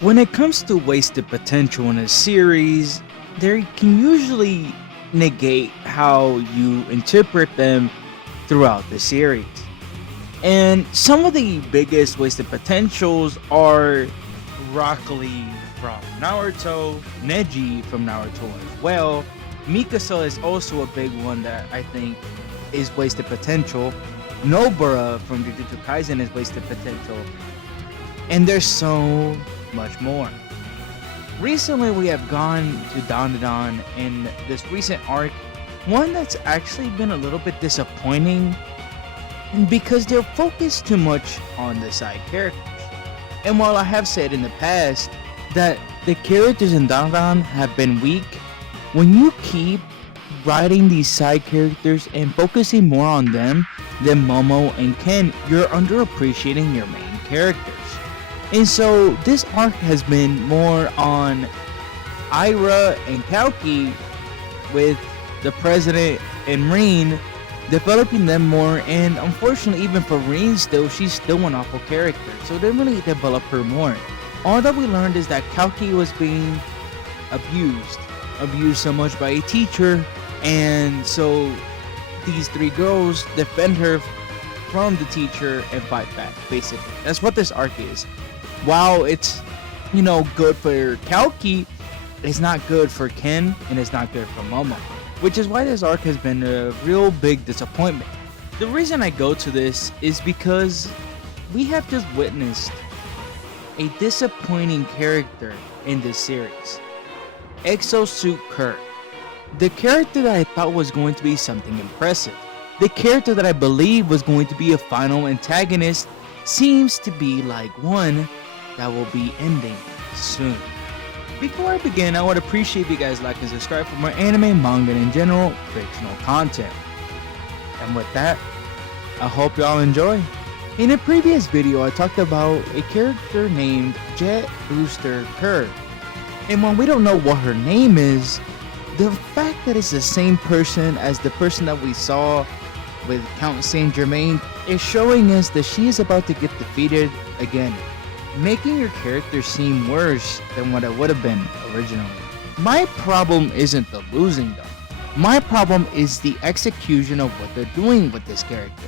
When it comes to wasted potential in a series, they can usually negate how you interpret them throughout the series. And some of the biggest wasted potentials are Rock Lee from Naruto, Neji from Naruto as well. Mikasa is also a big one that I think is wasted potential. Nobara from Jujutsu Kaisen is wasted potential. And there's so much more. Recently, we have gone to DanDaDan in this recent arc, one that's actually been a little bit disappointing because they're focused too much on the side characters. And while I have said in the past that the characters in DanDaDan have been weak, when you keep writing these side characters and focusing more on them than Momo and Ken, you're underappreciating your main characters. And so this arc has been more on Ira and Kalki, with the president and Reen, developing them more. And unfortunately, even for Reen, she's still an awful character, so they really develop her more. All that we learned is that Kalki was being abused so much by a teacher, and so these three girls defend her from the teacher and fight back. Basically, that's what this arc is. While it's, good for Kalki, it's not good for Ken, and it's not good for Momo, which is why this arc has been a real big disappointment. The reason I go to this is because we have just witnessed a disappointing character in this series. Exo Suit Kur, the character that I thought was going to be something impressive, the character that I believe was going to be a final antagonist, seems to be like one that will be ending soon. Before I begin, I would appreciate if you guys like and subscribe for more anime, manga, and in general fictional content. And with that, I hope y'all enjoy. In a previous video, I talked about a character named Jet Booster Kur. And while we don't know what her name is, the fact that it's the same person as the person that we saw with Count Saint Germain is showing us that she is about to get defeated again, making your character seem worse than what it would have been originally. My problem isn't the losing though. My problem is the execution of what they're doing with this character.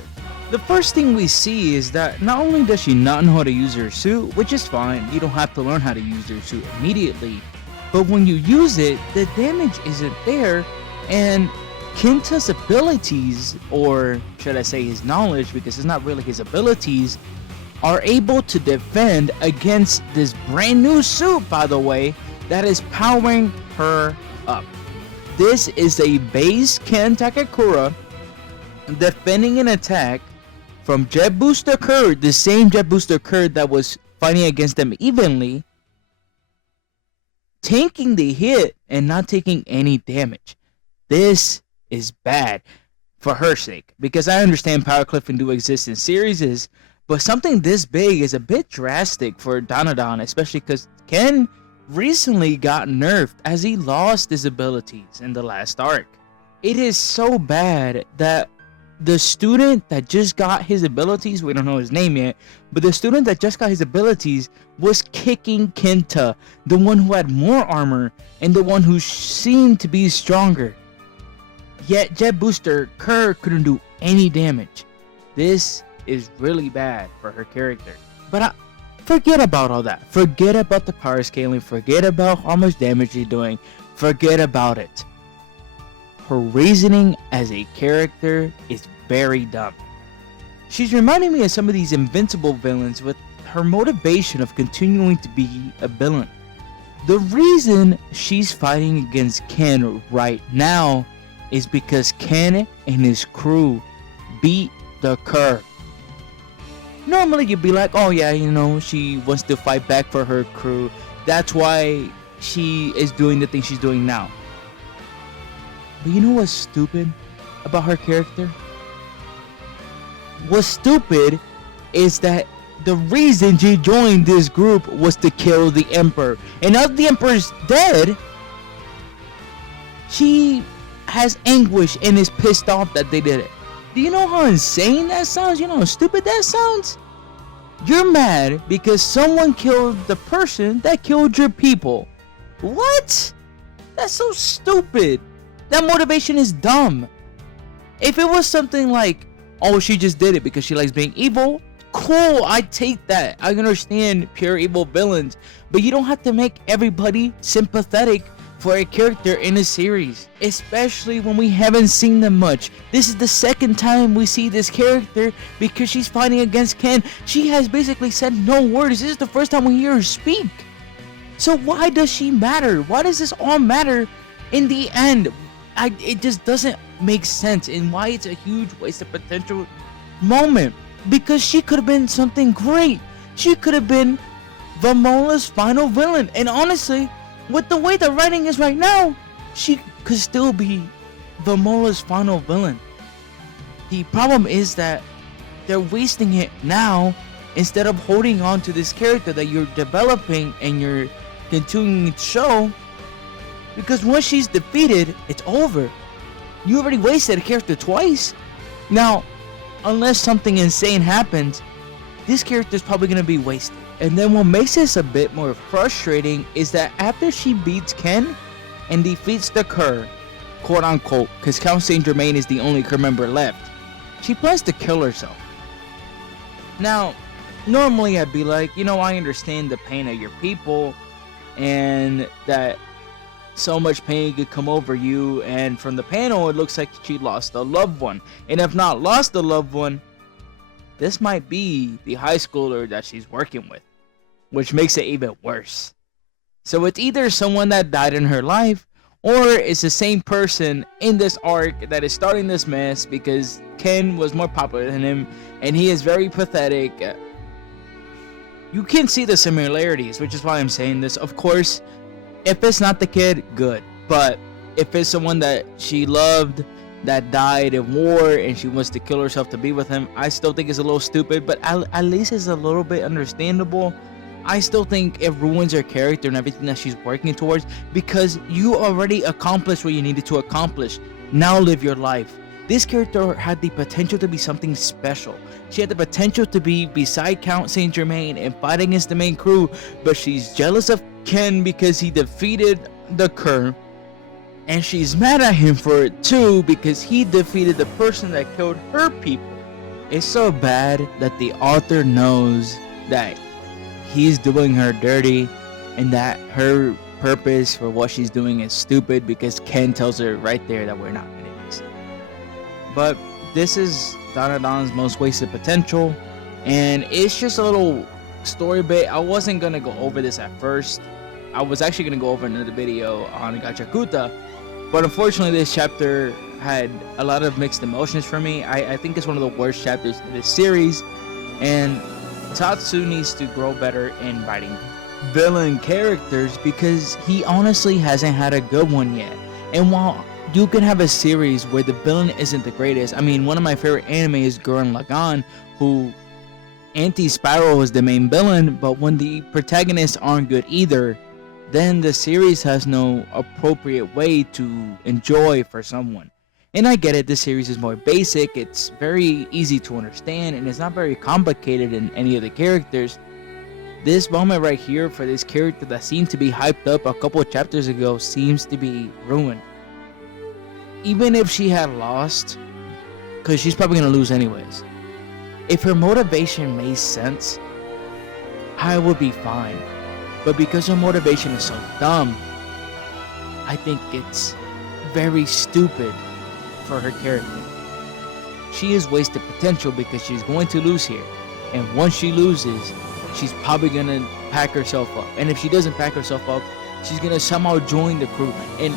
The first thing we see is that not only does she not know how to use her suit, which is fine, you don't have to learn how to use your suit immediately, but when you use it, the damage isn't there, and Kenta's abilities, or should I say his knowledge, because it's not really his abilities, are able to defend against this brand new suit, by the way, that is powering her up. This is a base Ken Takakura defending an attack from Jet Booster Kur, the same Jet Booster Kur that was fighting against them evenly, tanking the hit and not taking any damage. This is bad for her sake, because I understand power cliffing do exist in series, but something this big is a bit drastic for DanDaDan, especially because Ken recently got nerfed as he lost his abilities in the last arc. It is so bad that the student that just got his abilities, we don't know his name yet, but the student that just got his abilities was kicking Kenta, the one who had more armor and the one who seemed to be stronger. Yet Jet Booster Kur couldn't do any damage. This is really bad for her character. But forget about all that. Forget about the power scaling. Forget about how much damage she's doing. Forget about it. Her reasoning as a character is very dumb. She's reminding me of some of these invincible villains with her motivation of continuing to be a villain. The reason she's fighting against Ken right now is because Ken and his crew beat the Kur. Normally you'd be like, oh yeah, she wants to fight back for her crew. That's why she is doing the thing she's doing now. But you know what's stupid about her character? What's stupid is that the reason she joined this group was to kill the Emperor. And now that the Emperor's dead, she has anguish and is pissed off that they did it. Do you know how insane that sounds? You know how stupid that sounds? You're mad because someone killed the person that killed your people. What? That's so stupid. That motivation is dumb. If it was something like, oh, she just did it because she likes being evil, cool, I take that. I understand pure evil villains, but you don't have to make everybody sympathetic for a character in a series, especially when we haven't seen them much. This is the second time we see this character because she's fighting against Ken. She has basically said no words. This is the first time we hear her speak. So why does she matter? Why does this all matter in the end? It just doesn't make sense, and why it's a huge waste of potential moment. Because she could have been something great. She could have been Vamola's final villain. And honestly, with the way the writing is right now, she could still be Vamola's final villain. The problem is that they're wasting it now instead of holding on to this character that you're developing and you're continuing to show. Because once she's defeated, it's over. You already wasted a character twice. Now, unless something insane happens, this character is probably going to be wasted. And then what makes this a bit more frustrating is that after she beats Ken and defeats the Kur, quote unquote, because Count Saint Germain is the only Kur member left, she plans to kill herself. Now, normally I'd be like, I understand the pain of your people and that so much pain could come over you, and from the panel it looks like she lost a loved one, and if not lost a loved one, this might be the high schooler that she's working with, which makes it even worse. So it's either someone that died in her life, or it's the same person in this arc that is starting this mess because Ken was more popular than him and he is very pathetic. You can see the similarities, which is why I'm saying this. Of course, if it's not the kid, good. But if it's someone that she loved that died in war and she wants to kill herself to be with him, I still think it's a little stupid, but at least it's a little bit understandable. I still think it ruins her character and everything that she's working towards because you already accomplished what you needed to accomplish. Now live your life. This character had the potential to be something special. She had the potential to be beside Count Saint Germain and fight against the main crew, but she's jealous of Ken because he defeated the Kur, and she's mad at him for it too because he defeated the person that killed her people. It's so bad that the author knows that he's doing her dirty and that her purpose for what she's doing is stupid because Ken tells her right there that we're not enemies. But this is DanDaDan's most wasted potential, and it's just a little story bit. I wasn't gonna go over this at first. I was actually gonna go over another video on Gachakuta, but unfortunately this chapter had a lot of mixed emotions for me. I think it's one of the worst chapters in this series, and Tatsu needs to grow better in writing villain characters because he honestly hasn't had a good one yet. And while you can have a series where the villain isn't the greatest, I mean, one of my favorite anime is Gurren Lagann, who Anti-Spiral is the main villain, but when the protagonists aren't good either, then the series has no appropriate way to enjoy for someone. And I get it, this series is more basic, it's very easy to understand, and it's not very complicated in any of the characters. This moment right here for this character that seemed to be hyped up a couple of chapters ago seems to be ruined. Even if she had lost, because she's probably going to lose anyways, if her motivation made sense, I would be fine. But because her motivation is so dumb, I think it's very stupid for her character. She is wasted potential because she's going to lose here. And once she loses, she's probably going to pack herself up. And if she doesn't pack herself up, she's going to somehow join the crew. And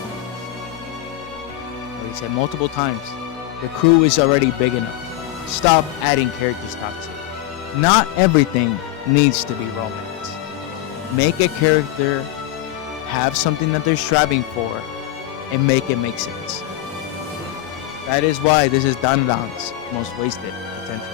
like I said multiple times, the crew is already big enough. Stop adding characters, Tatsu. Not everything needs to be romance. Make a character have something that they're striving for and make it make sense. That is why this is DanDaDan's most wasted potential.